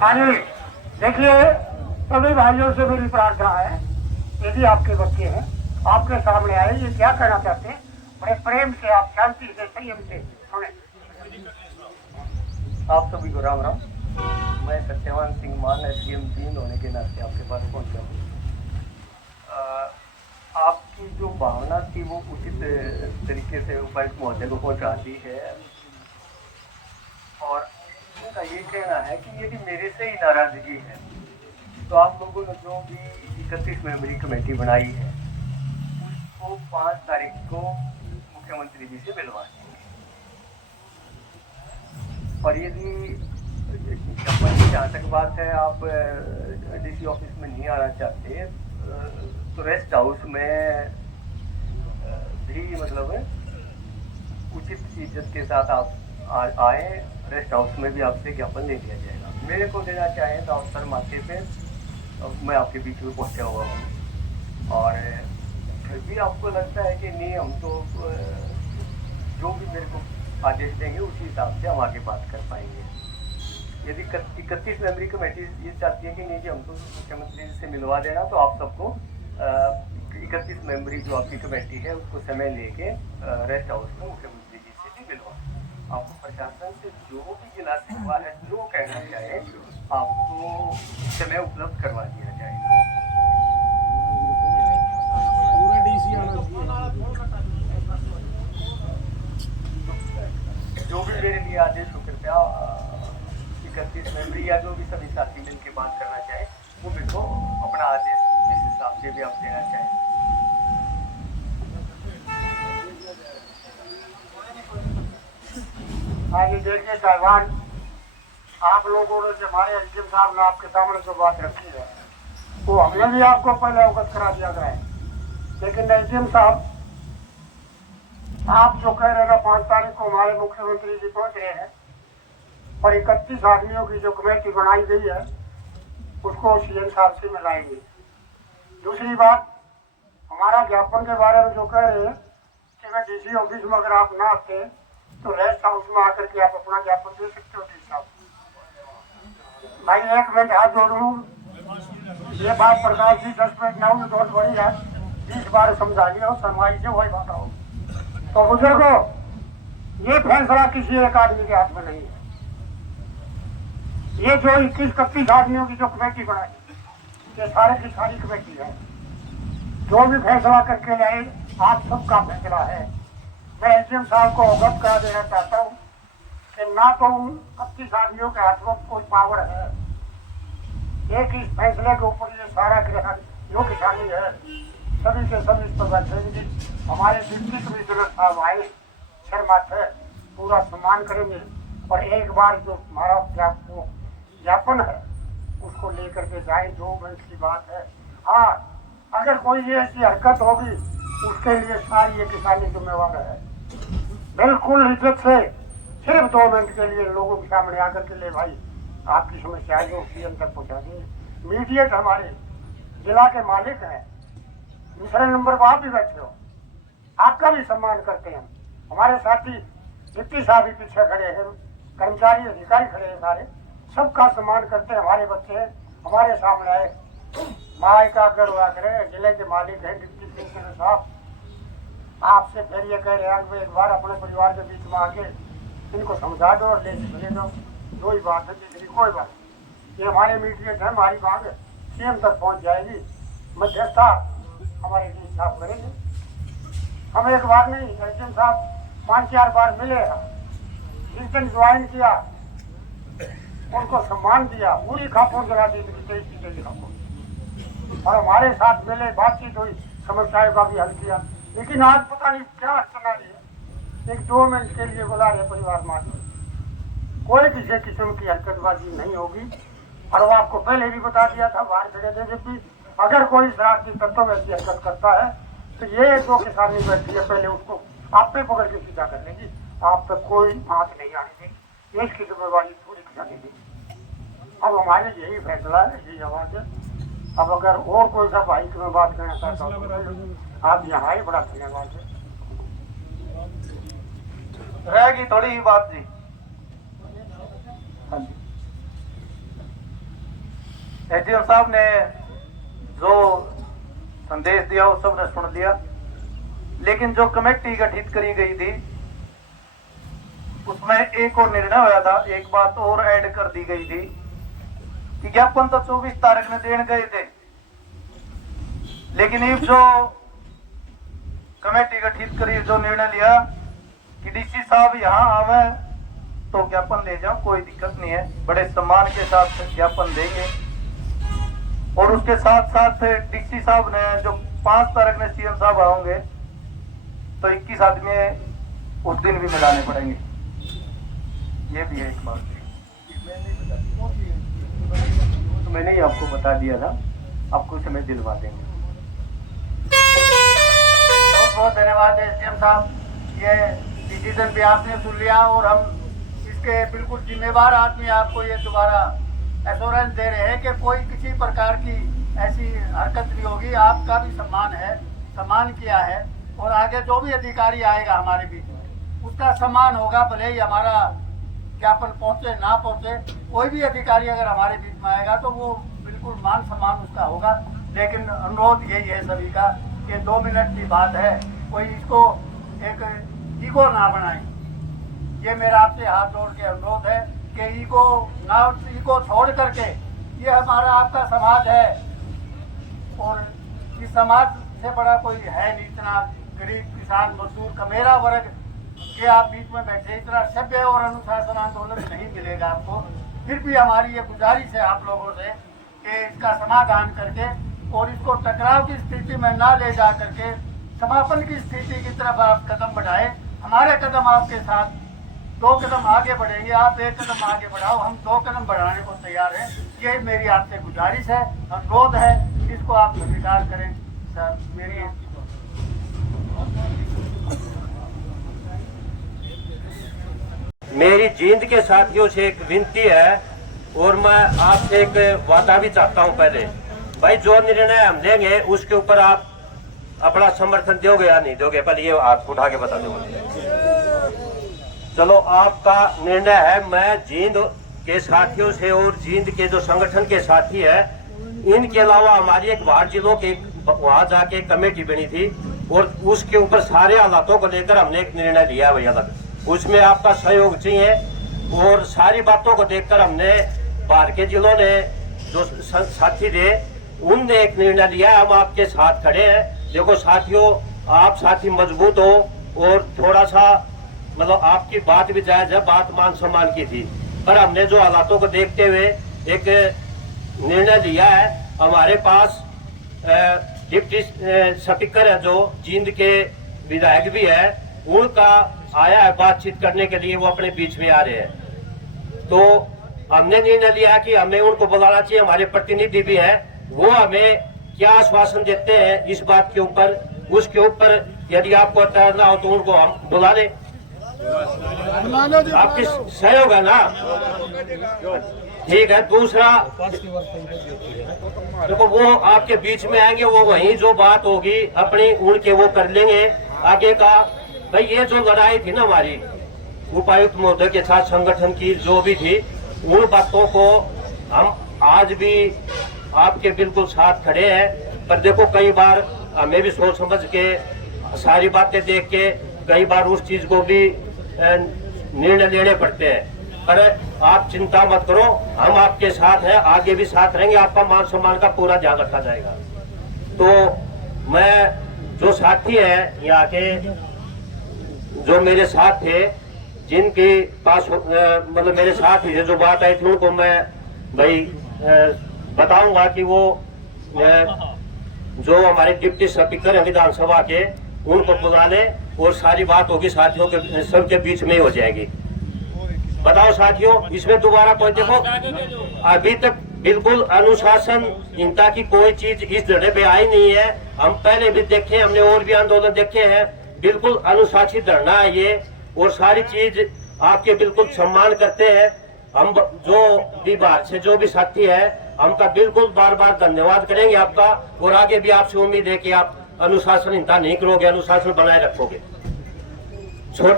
हाँ जी, देखिए सभी भाइयों से मेरी प्रार्थना है, यदि आपके बच्चे हैं आपके सामने आए, ये क्या कहना चाहते हैं, बड़े प्रेम से आप शांति से संयम से सुने। आप सभी को राम राम। मैं सत्यवान सिंह मान एसडीएम 3 होने के नाते आपके पास पहुंचा हूँ। आपकी जो भावना थी वो उचित तरीके से उपायुक्त महोदय को पहुंचा दी है, और उनका ये कहना है कि यदि मेरे से ही नाराजगी है तो आप लोगों ने जो भी 31 मेंबरी कमेटी बनाई है उसको 5 तारीख को मुख्यमंत्री जी से मिलवा देंगे। और यदि जहाँ तक बात है आप डीसी ऑफिस में नहीं आना चाहते तो रेस्ट हाउस में भी मतलब उचित इज्जत के साथ आप आए, रेस्ट हाउस में भी आपसे ज्ञापन ले लिया जाएगा। मेरे को देना चाहें तो अवसर माथे पे मैं आपके बीच में पहुंचा हुआ हूँ, और फिर भी आपको लगता है कि नहीं हम तो जो भी मेरे को आदेश देंगे उसी हिसाब से हम आगे बात कर पाएंगे। यदि 31 मेंबरी कमेटी ये चाहती है कि नहीं जी हमको मुख्यमंत्री जी से मिलवा देना, तो आप सबको 31 मेंबरी जो आपकी कमेटी है उसको समय लेके रेस्ट हाउस में मुख्यमंत्री जी से भी मिलवा। आपको प्रशासन से जो भी जिला सेवा है जो कहना चाहे आपको समय उपलब्ध करवा दिया जाएगा। जो भी मेरे लिए आदेश हो कृपया 31 मेंबरी या जो भी सभी साथी मिल के बात करना चाहे वो मेरे को अपना आदेश जिस हिसाब से भी आप देना चाहें। हाँ जी, देखिए साहिबान, आप लोगों ने जो हमारे एसडीएम साहब ने आपके सामने जो बात रखी है वो हमने भी आपको पहले अवगत करा दिया गया है, लेकिन एसडीएम साहब आप जो कह रहे हैं 5 तारीख को हमारे मुख्यमंत्री जी पहुंच रहे हैं और 31 आदमियों की जो कमेटी बनाई गई है उसको सीएम साहब से मिलाएंगे। दूसरी बात, हमारा ज्ञापन के बारे में जो कह रहे हैं कि मैं डीसी ऑफिस में अगर आप ना आते तो रेस्ट हाउस में आकर के आप अपना ज्ञापन दे सकते हो। डी साहब भाई 1 मिनट हाथ जोड़ू, ये बात प्रकाश जी 10 मिनट ना हो बहुत बड़ी है, 20 बार समझा लिया और समाई से वही बात हो। तो बुजुर्गो, ये फैसला किसी एक आदमी के हाथ में नहीं है। ये जो 21-31 आदमियों की जो कमेटी बनाई ये सारे की सारी कमेटी है, जो भी फैसला करके लाए आप सबका फैसला है। मैं एसडीएम साहब को अवगत करा देना चाहता हूँ कि ना तो उन 31 आदमियों के हाथ में कोई पावर है, एक इस फैसले के ऊपर ये सारा जो किसानी है सभी के सभी इस पर बैठेंगे। हमारे डिप्टी कमिश्नर साहब आए, शर्मा थे, पूरा सम्मान करेंगे और एक बार जो हमारा ज्ञापन है उसको लेकर के जाए। 2 मिनट की बात है। हाँ, अगर कोई ये ऐसी हरकत होगी उसके लिए सारी ये किसानी जिम्मेवार है। बिल्कुल इज्जत से सिर्फ 2 मिनट के लिए लोगों के सामने आकर के ले भाई आपकी समस्या जो सीएम तक पहुंचा देंगे। मीडिएट हमारे जिला के मालिक हैं, दूसरे नंबर पर आप भी बैठे हो, आपका भी सम्मान करते हैं। हमारे साथी डिप्टी साहब भी पीछे खड़े हैं, कर्मचारी अधिकारी खड़े हैं, सारे सबका सम्मान करते हैं। हमारे बच्चे हमारे सामने आए, माई का गढ़वा करे, जिले के मालिक हैं डिप्टी कमिश्नर साहब, आपसे फिर ये कह रहे हैं एक बार अपने परिवार के बीच में आके इनको समझा दो और ले दो। 2 ही बात है, तीसरी कोई बात नहीं। ये हमारे मीडिएट है, हमारी मांग सीएम तक पहुंच जाएगी, मध्यस्थता हमारे बीच साफ करेंगे। हम एक बार नहीं, एसडीएम साहब 5-4 बार मिले हैं, जिस दिन ज्वाइन किया उनको सम्मान दिया, पूरी खापों जला दी और हमारे साथ मिले, बातचीत हुई, समस्याओं का भी हल किया। लेकिन आज पता नहीं क्या अड़चन आ रही है, एक 2 मिनट के लिए बुला रहे परिवार मालिक। कोई किसी किस्म की हरकतबाजी नहीं होगी और वो आपको पहले भी बता दिया था बाहर खड़े थे भी अगर कोई शरारती तत्व ऐसी हरकत करता है तो ये जो किसानी बैठी है पहले उसको आप पे पकड़ के सीधा कर लेगी, आप तक कोई हाथ नहीं आने देगी। ये इसकी जिम्मेवारी पूरी किसानी की। अब हमारे यही फैसला है, यही आवाज है। अब अगर और कोई सा भाई की मैं बात करना चाहता हूँ आप यहाँ आए, बड़ा धन्यवाद है। रहेगी थोड़ी ही बात जी। हाँ जी, एसडीएम साहब ने जो संदेश दिया वो सबने सुन लिया, लेकिन जो कमेटी गठित करी गई थी उसमें एक और निर्णय हुआ था, एक बात और ऐड कर दी गई थी कि ज्ञापन तो 24 तारीख में देने गए थे, लेकिन ये जो कमेटी गठित करी, जो निर्णय लिया कि डीसी साहब यहाँ आवे तो ज्ञापन ले जाओ, कोई दिक्कत नहीं है, बड़े सम्मान के साथ ज्ञापन देंगे। और उसके साथ साथ डीसी साहब ने जो 5 तारीख में सीएम साहब आओगे तो 21 आदमी उस दिन भी मिलाने पड़ेंगे, ये भी है एक बात। तो मैंने ही आपको बता दिया था, आपको समय दिलवा देंगे। बहुत बहुत धन्यवाद एसडीएम साहब, ये डिसीजन भी आपने सुन लिया और हम इसके बिल्कुल जिम्मेवार आदमी आपको ये दोबारा एश्योरेंस दे रहे हैं कि कोई किसी प्रकार की ऐसी हरकत नहीं होगी। आपका भी सम्मान है, सम्मान किया है, और आगे जो भी अधिकारी आएगा हमारे बीच में उसका सम्मान होगा, भले ही हमारा ज्ञापन पहुंचे ना पहुंचे। कोई भी अधिकारी अगर हमारे बीच में आएगा तो वो बिल्कुल मान सम्मान उसका होगा। लेकिन अनुरोध यही है सभी का कि 2 मिनट की बात है, कोई इसको एक ईगो ना बनाए। ये मेरा आपसे हाथ जोड़ के अनुरोध है कि ईगो छोड़ करके, ये हमारा आपका समाज है और इस समाज से बड़ा कोई है नहीं। इतना गरीब किसान मजदूर का मेरा वर्ग के आप बीच में बैठे, इतना सभ्य और अनुशासन आंदोलन नहीं मिलेगा आपको। फिर भी हमारी ये गुजारिश है आप लोगों से कि इसका समाधान करके और इसको टकराव की स्थिति में ना ले जा करके समापन की स्थिति की तरफ आप कदम बढ़ाए। हमारे कदम आपके साथ 2 कदम आगे बढ़ेंगे, आप 1 कदम आगे बढ़ाओ, हम 2 कदम बढ़ाने को तैयार हैं। ये मेरी आपसे गुजारिश है, अनुरोध है, इसको आप स्वीकार करें। सर मेरी जींद के साथियों से एक विनती है और मैं आपसे एक वादा भी चाहता हूं। पहले भाई, जो निर्णय हम लेंगे उसके ऊपर आप अपना समर्थन दोगे या नहीं दोगे, पहले ये हाथ उठा के बता दो। चलो, आपका निर्णय है। मैं जींद के साथियों से और जींद के जो संगठन के साथी है, इनके अलावा हमारी एक बाहर जिलों के वहां जाके एक कमेटी बनी थी और उसके ऊपर सारे हालातों को लेकर हमने एक निर्णय लिया भाई अलग। उसमें आपका सहयोग चाहिए और सारी बातों को देखकर हमने बाहर के जिलों ने जो साथी थे उनने एक निर्णय लिया। हम आपके साथ खड़े हैं। देखो साथियों, आप साथी मजबूत हो और थोड़ा सा मतलब आपकी बात भी जायज है, बात मान सम्मान की थी, पर हमने जो हालातों को देखते हुए एक निर्णय लिया है। हमारे पास डिप्टी स्पीकर है जो जींद के विधायक भी है, उनका आया है बातचीत करने के लिए, वो अपने बीच में आ रहे हैं। तो हमने निर्णय लिया कि हमें उनको बुलाना चाहिए। हमारे प्रतिनिधि भी है, वो हमें क्या आश्वासन देते हैं इस बात के ऊपर, उसके ऊपर यदि आपको तैरना हो तो उनको हम बुला लें। आपकी सहयोग है ना? ठीक है। दूसरा, देखो वो आपके बीच में आएंगे, वो वहीं जो बात होगी अपनी उनके वो कर लेंगे आगे का। भाई, ये जो लड़ाई थी ना हमारी उपायुक्त महोदय के साथ संगठन की जो भी थी, उन बातों को हम आज भी आपके बिल्कुल साथ खड़े हैं। पर देखो, कई बार हमें भी सोच समझ के सारी बातें देख के कई बार उस चीज को भी निर्णय लेने पड़ते हैं। पर आप चिंता मत करो, हम आपके साथ हैं, आगे भी साथ रहेंगे, आपका मान सम्मान का पूरा ध्यान रखा जाएगा। तो मैं जो साथी है यहाँ के, जो मेरे साथ थे, जिनके पास मतलब मेरे साथ ही जो बात आई थी, उनको मैं भाई बताऊंगा कि वो जो हमारे डिप्टी स्पीकर है विधानसभा के, उनको बुला ले और सारी बात होगी साथियों के सबके बीच में ही हो जाएगी। बताओ साथियों, इसमें दोबारा कोई, देखो अभी तक बिल्कुल अनुशासनहीनता की कोई चीज इस धरने पे आई नहीं है। हम पहले भी देखे, हमने और भी आंदोलन देखे हैं, बिल्कुल अनुशासित धरना है ये, और सारी चीज आपके बिल्कुल सम्मान करते हैं। हम जो भी बाहर से जो भी साथी है, हमका बिल्कुल बार बार धन्यवाद करेंगे आपका, और आगे भी आपसे उम्मीद है कि आप अनुशासनहीनता नहीं करोगे, अनुशासन बनाए रखोगे। छोटे